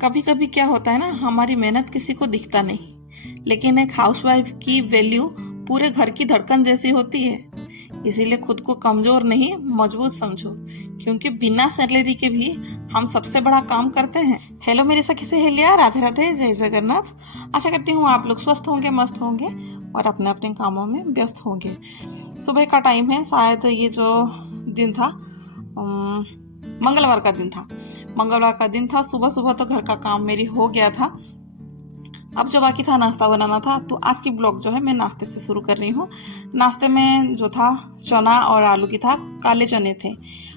कभी कभी क्या होता है ना, हमारी मेहनत किसी को दिखता नहीं, लेकिन एक हाउसवाइफ की वैल्यू पूरे घर की धड़कन जैसी होती है। इसीलिए खुद को कमजोर नहीं, मजबूत समझो, क्योंकि बिना सैलरी के भी हम सबसे बड़ा काम करते हैं। हेलो मेरी सखी सहेलियां, राधे राधे, जय जगन्नाथ। आशा करती हूँ आप लोग स्वस्थ होंगे, मस्त होंगे और अपने अपने कामों में व्यस्त होंगे। सुबह का टाइम है, शायद ये जो दिन था मंगलवार का दिन था। मंगलवार का दिन था, सुबह सुबह तो घर का काम मेरी हो गया था। अब जो बाकी था नाश्ता बनाना था, तो आज की ब्लॉग जो है मैं नाश्ते से शुरू कर रही हूँ। नाश्ते में जो था चना और आलू की था, काले चने थे।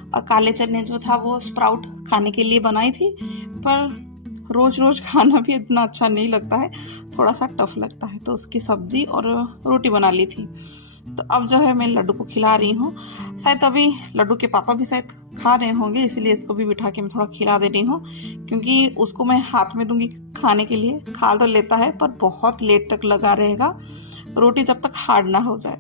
और काले चने जो था वो स्प्राउट खाने के लिए बनाई थी, पर रोज रोज खाना भी इतना अच्छा नहीं लगता है, थोड़ा सा टफ लगता है, तो उसकी सब्जी और रोटी बना ली थी। तो अब जो है मैं लड्डू को खिला रही हूँ। शायद अभी लड्डू के पापा भी शायद खा रहे होंगे, इसीलिए इसको भी बिठा के मैं थोड़ा खिला दे रही हूँ, क्योंकि उसको मैं हाथ में दूंगी खाने के लिए। खा तो लेता है पर बहुत लेट तक लगा रहेगा, रोटी जब तक हार्ड ना हो जाए।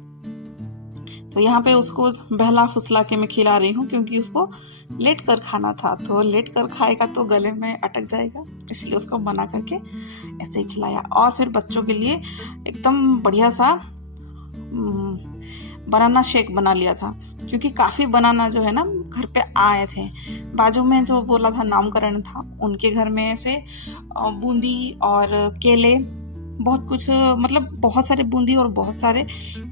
तो यहाँ पे उसको बहला फुसला के मैं खिला रही हूँ, क्योंकि उसको लेट कर खाना था, तो लेट कर खाएगा तो गले में अटक जाएगा, इसलिए उसको मना करके ऐसे ही खिलाया। और फिर बच्चों के लिए एकदम बढ़िया सा बनाना शेक बना लिया था, क्योंकि काफ़ी बनाना जो है ना घर पे आए थे। बाजू में जो बोला था नामकरण था, उनके घर में से बूंदी और केले, बहुत कुछ, मतलब बहुत सारे बूंदी और बहुत सारे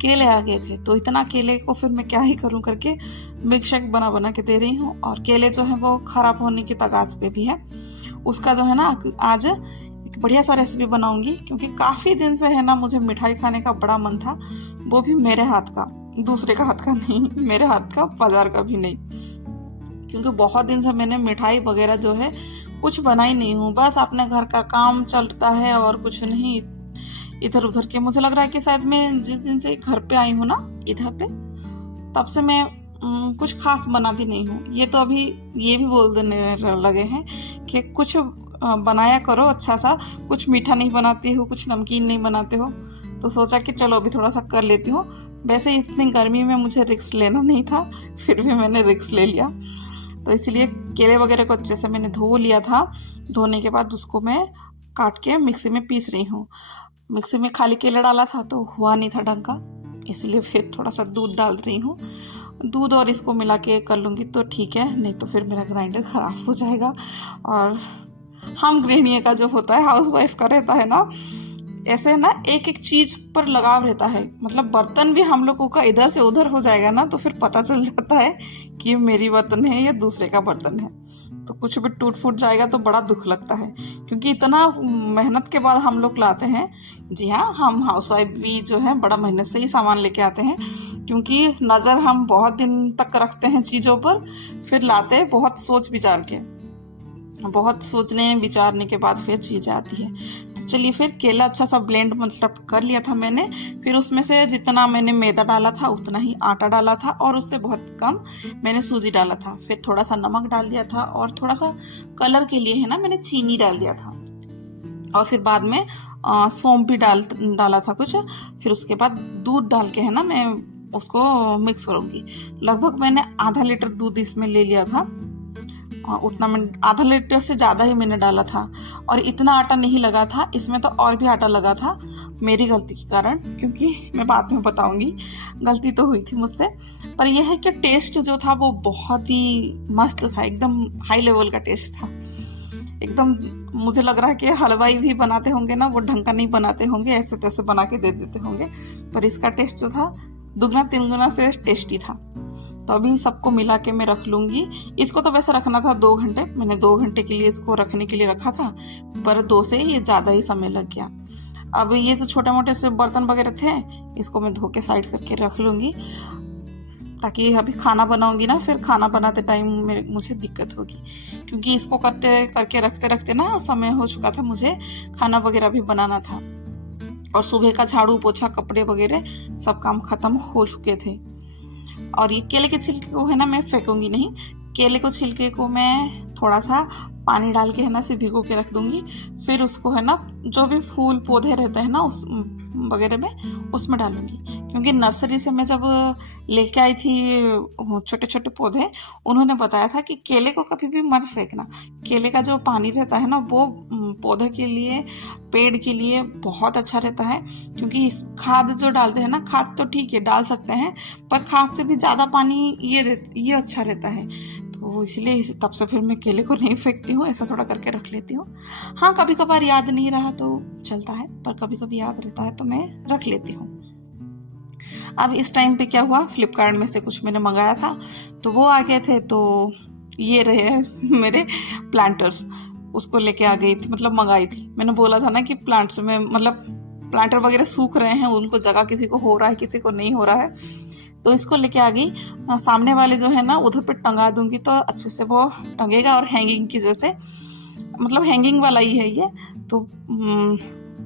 केले आ गए थे। तो इतना केले को फिर मैं क्या ही करूं करके मिल्क शेक बना बना के दे रही हूँ। और केले जो है वो खराब होने की तगाज पे भी है। उसका जो है ना आज एक बढ़िया सा रेसिपी बनाऊंगी, क्योंकि काफ़ी दिन से है ना मुझे मिठाई खाने का बड़ा मन था, वो भी मेरे हाथ का, दूसरे का हाथ का नहीं, मेरे हाथ का, बाजार का भी नहीं। क्योंकि बहुत दिन से मैंने मिठाई वगैरह जो है कुछ बनाई नहीं हूँ, बस अपने घर का काम चलता है और कुछ नहीं इधर उधर के। मुझे लग रहा है कि शायद मैं जिस दिन से घर पे आई हूँ ना इधर पे, तब से मैं कुछ खास बनाती नहीं हूँ। ये तो अभी ये भी बोल देने लगे हैं कि कुछ बनाया करो अच्छा सा, कुछ मीठा नहीं बनाती हो, कुछ नमकीन नहीं बनाते हो। तो सोचा कि चलो अभी थोड़ा सा कर लेती हूँ। वैसे इतनी गर्मी में मुझे रिस्क लेना नहीं था, फिर भी मैंने रिस्क ले लिया। तो इसलिए केले वगैरह को अच्छे से मैंने धो लिया था। धोने के बाद उसको मैं काट के मिक्सी में पीस रही हूँ। मिक्सी में खाली केला डाला था तो हुआ नहीं था ढंग का, इसलिए फिर थोड़ा सा दूध डाल रही हूँ। दूध और इसको मिला के कर लूँगी तो ठीक है, नहीं तो फिर मेरा ग्राइंडर ख़राब हो जाएगा। और हम गृहिणी का जो होता है, हाउस वाइफ का रहता है ना, ऐसे ना एक एक चीज पर लगाव रहता है। मतलब बर्तन भी हम लोगों का इधर से उधर हो जाएगा ना, तो फिर पता चल जाता है कि ये मेरी बर्तन है या दूसरे का बर्तन है। तो कुछ भी टूट फूट जाएगा तो बड़ा दुख लगता है, क्योंकि इतना मेहनत के बाद हम लोग लाते हैं। जी हाँ, हम हाउस वाइफ भी जो है बड़ा मेहनत से ही सामान लेके आते हैं, क्योंकि नज़र हम बहुत दिन तक रखते हैं चीज़ों पर, फिर लाते हैं बहुत सोच विचार के, बहुत सोचने विचारने के बाद फिर चीज़ आती है। तो चलिए, फिर केला अच्छा सा ब्लेंड मतलब कर लिया था मैंने। फिर उसमें से जितना मैंने मैदा डाला था उतना ही आटा डाला था, और उससे बहुत कम मैंने सूजी डाला था। फिर थोड़ा सा नमक डाल दिया था, और थोड़ा सा कलर के लिए है ना मैंने चीनी डाल दिया था। और फिर बाद में सौंफ भी डाला था कुछ। फिर उसके बाद दूध डाल के है ना मैं उसको मिक्स करूँगी। लगभग मैंने आधा लीटर दूध इसमें ले लिया था, उतना मैं आधा लीटर से ज़्यादा ही मैंने डाला था। और इतना आटा नहीं लगा था इसमें, तो और भी आटा लगा था मेरी गलती के कारण, क्योंकि मैं बाद में बताऊंगी, गलती तो हुई थी मुझसे। पर यह है कि टेस्ट जो था वो बहुत ही मस्त था, एकदम हाई लेवल का टेस्ट था एकदम। मुझे लग रहा है कि हलवाई भी बनाते होंगे ना, वो ढंग का नहीं बनाते होंगे, ऐसे तैसे बना के दे देते होंगे, पर इसका टेस्ट जो था दुगना तिगुना से टेस्टी था। तो अभी सबको मिला के मैं रख लूँगी। इसको तो वैसे रखना था 2 घंटे, मैंने 2 घंटे के लिए इसको रखने के लिए रखा था, पर 2 से ये ज़्यादा ही समय लग गया। अब ये जो छोटे मोटे से बर्तन वगैरह थे, इसको मैं धो के साइड करके रख लूँगी, ताकि अभी खाना बनाऊँगी ना, फिर खाना बनाते टाइम मुझे दिक्कत होगी, क्योंकि इसको करते करके रखते रखते ना समय हो चुका था, मुझे खाना वगैरह भी बनाना था। और सुबह का झाड़ू पोछा कपड़े वगैरह सब काम खत्म हो चुके थे। और ये केले के छिलके को है ना मैं फेंकूंगी नहीं, केले को छिलके को मैं थोड़ा सा पानी डाल के है ना से भिगो के रख दूंगी। फिर उसको है ना जो भी फूल पौधे रहते हैं ना उस वगैरह में उसमें डालूंगी, क्योंकि नर्सरी से मैं जब लेके आई थी छोटे छोटे पौधे, उन्होंने बताया था कि केले को कभी भी मत फेंकना। केले का जो पानी रहता है ना वो पौधे के लिए, पेड़ के लिए बहुत अच्छा रहता है। क्योंकि इस खाद जो डालते हैं ना, खाद तो ठीक है डाल सकते हैं, पर खाद से भी ज़्यादा पानी ये अच्छा रहता है। तो इसलिए तब से फिर मैं केले को नहीं फेंकती हूँ, ऐसा थोड़ा करके रख लेती हूँ। हाँ, कभी कभार याद नहीं रहा तो चलता है, पर कभी कभी याद रहता है तो मैं रख लेती हूँ। अब इस टाइम पे क्या हुआ, फ्लिपकार्ट में से कुछ मैंने मंगाया था तो वो आ गए थे। तो ये रहे मेरे प्लांटर्स, उसको लेके आ गई थी, मतलब मंगाई थी। मैंने बोला था ना कि प्लांट्स में मतलब प्लांटर वगैरह सूख रहे हैं, उनको जगह किसी को हो रहा है किसी को नहीं हो रहा है, तो इसको लेके आ गई। सामने वाले जो है ना उधर पे टंगा दूंगी तो अच्छे से वो टंगेगा, और हैंगिंग की जैसे, मतलब हैंगिंग वाला ही है ये, तो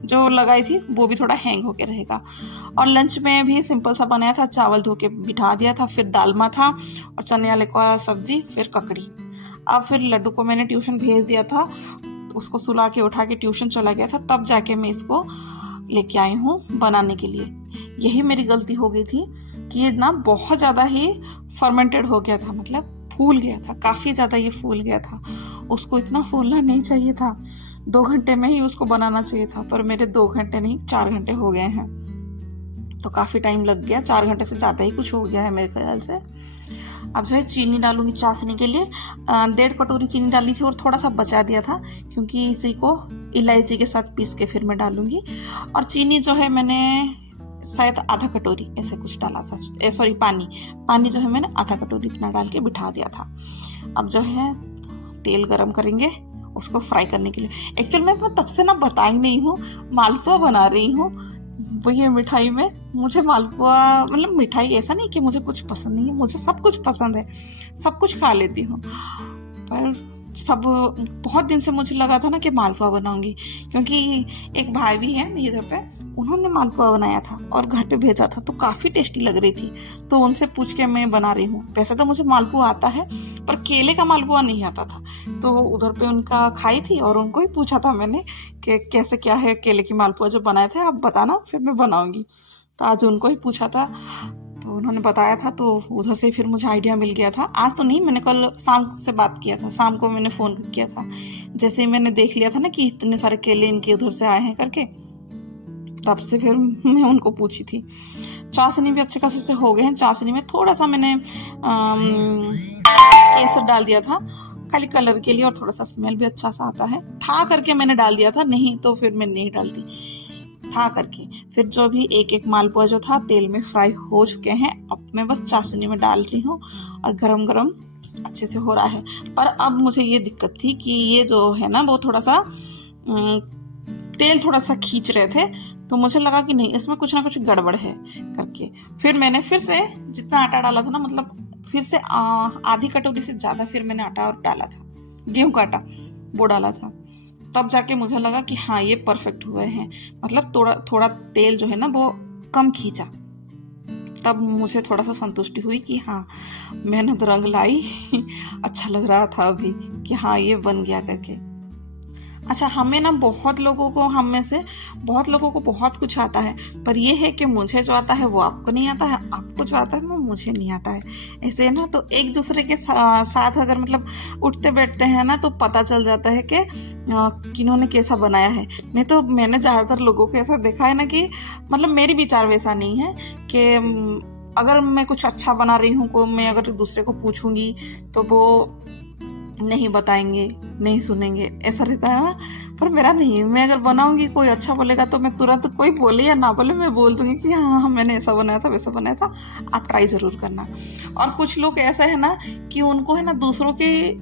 जो लगाई थी वो भी थोड़ा हैंग होके रहेगा। और लंच में भी सिंपल सा बनाया था, चावल धो के बिठा दिया था, फिर दालमा था और चने वाले का सब्जी, फिर ककड़ी। अब फिर लड्डू को मैंने ट्यूशन भेज दिया था, उसको सुला के उठा के ट्यूशन चला गया था, तब जाके मैं इसको लेके आई हूँ बनाने के लिए। यही मेरी गलती हो गई थी कि ये ना बहुत ज़्यादा ही फर्मेंटेड हो गया था, मतलब फूल गया था, काफ़ी ज़्यादा ये फूल गया था। उसको इतना फूलना नहीं चाहिए था, 2 घंटे में ही उसको बनाना चाहिए था, पर मेरे 2 घंटे नहीं 4 घंटे हो गए हैं, तो काफ़ी टाइम लग गया। 4 घंटे से ज़्यादा ही कुछ हो गया है मेरे ख्याल से। अब जो है चीनी डालूंगी चाशनी के लिए। 1.5 कटोरी चीनी डाली थी और थोड़ा सा बचा दिया था, क्योंकि इसी को इलायची के साथ पीस के फिर मैं डालूंगी। और चीनी जो है मैंने शायद आधा कटोरी ऐसे कुछ डाला था, सॉरी पानी जो है मैंने आधा कटोरी इतना डाल के बिठा दिया था। अब जो है तेल गरम करेंगे उसको फ्राई करने के लिए। एक्चुअल में मैं तब से ना बताई नहीं हूँ, मालपुआ बना रही हूँ। वो ये मिठाई में मुझे मालपुआ, मतलब मिठाई ऐसा नहीं कि मुझे कुछ पसंद नहीं है, मुझे सब कुछ पसंद है, सब कुछ खा लेती हूँ। पर सब बहुत दिन से मुझे लगा था ना कि मालपुआ बनाऊंगी, क्योंकि एक भाई भी है इधर पे, उन्होंने मालपुआ बनाया था और घर पे भेजा था, तो काफ़ी टेस्टी लग रही थी, तो उनसे पूछ के मैं बना रही हूँ। वैसे तो मुझे मालपुआ आता है, पर केले का मालपुआ नहीं आता था, तो उधर पे उनका खाई थी और उनको ही पूछा था मैंने कि कैसे क्या है केले की मालपुआ जो बनाए थे, आप बताना फिर मैं बनाऊँगी। तो आज उनको ही पूछा था तो उन्होंने बताया था, तो उधर से फिर मुझे आइडिया मिल गया था। आज तो नहीं, मैंने कल शाम से बात किया था, शाम को मैंने फ़ोन किया था, जैसे ही मैंने देख लिया था ना कि इतने सारे केले इनके उधर से आए हैं करके, तब से फिर मैं उनको पूछी थी। चाशनी भी अच्छे खासे से हो गए हैं। चाशनी में थोड़ा सा मैंने केसर डाल दिया था खाली कलर के लिए, और थोड़ा सा स्मेल भी अच्छा सा आता है, था करके मैंने डाल दिया था, नहीं तो फिर मैं नहीं डालती, था करके। फिर जो भी एक एक मालपुआ जो था तेल में फ्राई हो चुके हैं, अब मैं बस चाशनी में डाल रही हूँ और गरम गरम अच्छे से हो रहा है। पर अब मुझे ये दिक्कत थी कि ये जो है ना वो थोड़ा सा तेल थोड़ा सा खींच रहे थे, तो मुझे लगा कि नहीं इसमें कुछ ना कुछ गड़बड़ है करके। फिर मैंने फिर से जितना आटा डाला था ना, मतलब फिर से आधी कटोरी से ज़्यादा फिर मैंने आटा और डाला था, गेहूं का आटा वो डाला था, तब जाके मुझे लगा कि हाँ ये परफेक्ट हुए हैं, मतलब थोड़ा थोड़ा तेल जो है ना वो कम खींचा। तब मुझे थोड़ा सा संतुष्टि हुई कि हाँ मेहनत रंग लाई अच्छा लग रहा था अभी कि हाँ ये बन गया करके। अच्छा, हमें ना बहुत लोगों को, हम में से बहुत लोगों को बहुत कुछ आता है, पर ये है कि मुझे जो आता है वो आपको नहीं आता है, आपको जो आता है वो मुझे नहीं आता है। ऐसे है ना, तो एक दूसरे के साथ अगर मतलब उठते बैठते हैं ना तो पता चल जाता है कि किन्होंने कैसा बनाया है। नहीं तो मैंने ज़्यादातर लोगों को ऐसा देखा है ना कि मतलब मेरी विचार वैसा नहीं है कि अगर मैं कुछ अच्छा बना रही हूँ को मैं अगर दूसरे को पूछूंगी तो वो नहीं बताएंगे, नहीं सुनेंगे, ऐसा रहता है ना। पर मेरा नहीं, मैं अगर बनाऊंगी कोई अच्छा बोलेगा तो मैं तुरंत, कोई बोले या ना बोले, मैं बोल दूंगी कि हाँ हाँ मैंने ऐसा बनाया था वैसा बनाया था, आप ट्राई ज़रूर करना। और कुछ लोग ऐसा है ना कि उनको है ना दूसरों की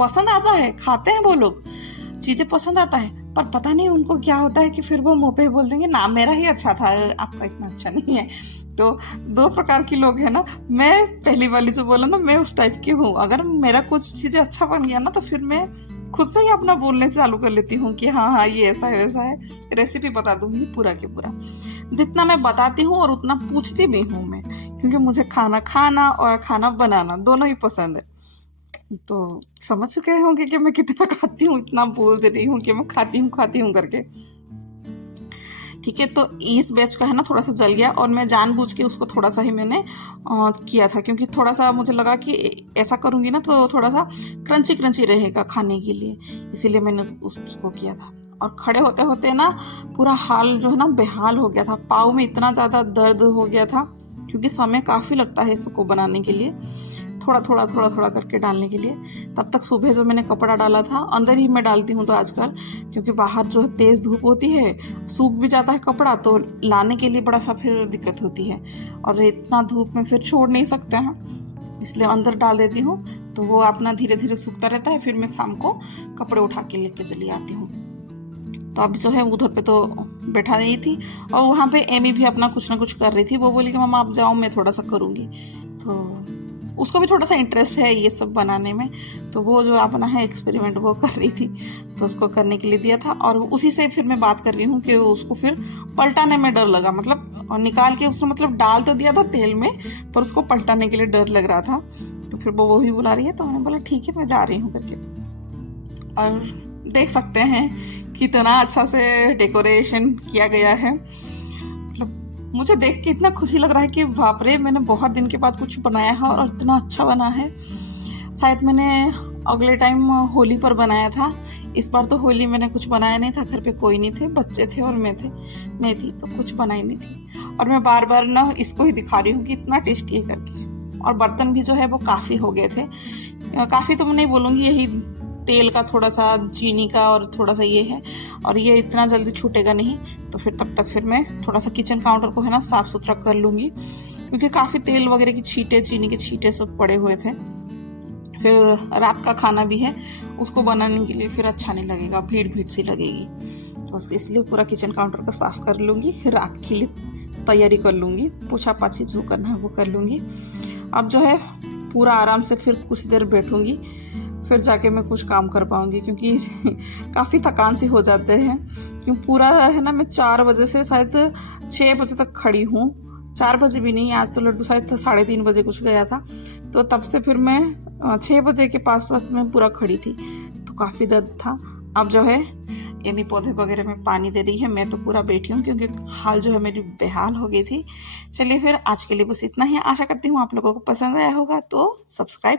पसंद आता है, खाते हैं वो लोग, चीज़ें पसंद आता है, पर पता नहीं उनको क्या होता है कि फिर वो मुँह पे बोल देंगे ना मेरा ही अच्छा था, आपका इतना अच्छा नहीं है। तो 2 प्रकार के लोग हैं ना। मैं पहली वाली जो बोला ना, मैं उस टाइप की हूँ। अगर मेरा कुछ चीज़ें अच्छा बन गया ना तो फिर मैं खुद से ही अपना बोलने चालू कर लेती हूँ कि हाँ हाँ ये ऐसा है वैसा है, रेसिपी बता दूंगी पूरा के पूरा। जितना मैं बताती हूँ और उतना पूछती भी हूँ मैं, क्योंकि मुझे खाना खाना और खाना बनाना दोनों ही पसंद है। तो समझ चुके होंगे कि मैं कितना खाती हूँ, इतना बोल दे रही हूँ कि मैं खाती हूँ करके। ठीक है, तो इस बैच का है ना थोड़ा सा जल गया, और मैं जानबूझ के उसको थोड़ा सा ही मैंने किया था, क्योंकि थोड़ा सा मुझे लगा कि ऐसा करूँगी ना तो थोड़ा सा क्रंची क्रंची रहेगा खाने के लिए, इसीलिए मैंने उसको किया था। और खड़े होते होते ना पूरा हाल जो है ना बेहाल हो गया था, पाँव में इतना ज़्यादा दर्द हो गया था, क्योंकि समय काफ़ी लगता है इसको बनाने के लिए, थोड़ा थोड़ा करके डालने के लिए। तब तक सुबह जो मैंने कपड़ा डाला था अंदर ही मैं डालती हूँ तो आजकल, क्योंकि बाहर जो है तेज़ धूप होती है, सूख भी जाता है कपड़ा, तो लाने के लिए बड़ा सा फिर दिक्कत होती है, और इतना धूप में फिर छोड़ नहीं सकते हैं, इसलिए अंदर डाल देती हूँ, तो वो अपना धीरे धीरे सूखता रहता है। फिर मैं शाम को कपड़े उठा के लेके चली आती हूँ। तो अब जो है उधर पे तो बैठा रही थी, और वहाँ पे एमी भी अपना कुछ ना कुछ कर रही थी। वो बोली कि मम्मा आप जाओ, मैं थोड़ा सा करूँगी। तो उसको भी थोड़ा सा इंटरेस्ट है ये सब बनाने में, तो वो जो अपना है एक्सपेरिमेंट वो कर रही थी, तो उसको करने के लिए दिया था। और उसी से फिर मैं बात कर रही हूँ कि उसको फिर पलटाने में डर लगा, मतलब निकाल के उसने मतलब डाल तो दिया था तेल में, पर उसको पलटाने के लिए डर लग रहा था। तो फिर वो भी बुला रही है, तो मैंने बोला ठीक है मैं जा रही हूँ करके। और देख सकते हैं कितना अच्छा से डेकोरेशन किया गया है, मतलब मुझे देख के इतना खुशी लग रहा है कि बाप रे, मैंने बहुत दिन के बाद कुछ बनाया है और इतना अच्छा बना है। शायद मैंने अगले टाइम होली पर बनाया था, इस बार तो होली मैंने कुछ बनाया नहीं था, घर पे कोई नहीं थे, बच्चे थे और मैं थी, तो कुछ बनाई नहीं थी। और मैं बार बार ना इसको ही दिखा रही हूँ कि इतना टेस्टी है करके। और बर्तन भी जो है वो काफ़ी हो गए थे, काफ़ी तो मैं नहीं बोलूँगी, यही तेल का थोड़ा सा, चीनी का और थोड़ा सा ये है, और ये इतना जल्दी छूटेगा नहीं। तो फिर तब तक फिर मैं थोड़ा सा किचन काउंटर को है ना साफ़ सुथरा कर लूँगी, क्योंकि काफ़ी तेल वगैरह की छींटे, चीनी के छींटे सब पड़े हुए थे। फिर रात का खाना भी है, उसको बनाने के लिए फिर अच्छा नहीं लगेगा, भीड़ भीड़ सी लगेगी, तो इसलिए पूरा किचन काउंटर का साफ़ कर लूँगी, रात के लिए तैयारी कर लूँगी, पोछा पाछी जो करना है वो कर लूँगी। अब जो है पूरा आराम से फिर कुछ देर बैठूँगी, फिर जाके मैं कुछ काम कर पाऊँगी, क्योंकि काफ़ी थकान सी हो जाते हैं। क्यों पूरा है ना, मैं 4 बजे से शायद 6 बजे तक खड़ी हूँ, 4 बजे भी नहीं, आज तो लड्डू शायद 3:30 बजे कुछ गया था, तो तब से फिर मैं 6 बजे के पास मैं पूरा खड़ी थी, तो काफ़ी दर्द था। अब जो है एमी पौधे वगैरह में पानी दे रही है, मैं तो पूरा बैठी हूँ, क्योंकि हाल जो है मेरी बेहाल हो गई थी। चलिए फिर आज के लिए बस इतना ही, आशा करती हूँ आप लोगों को पसंद आया होगा, तो सब्सक्राइब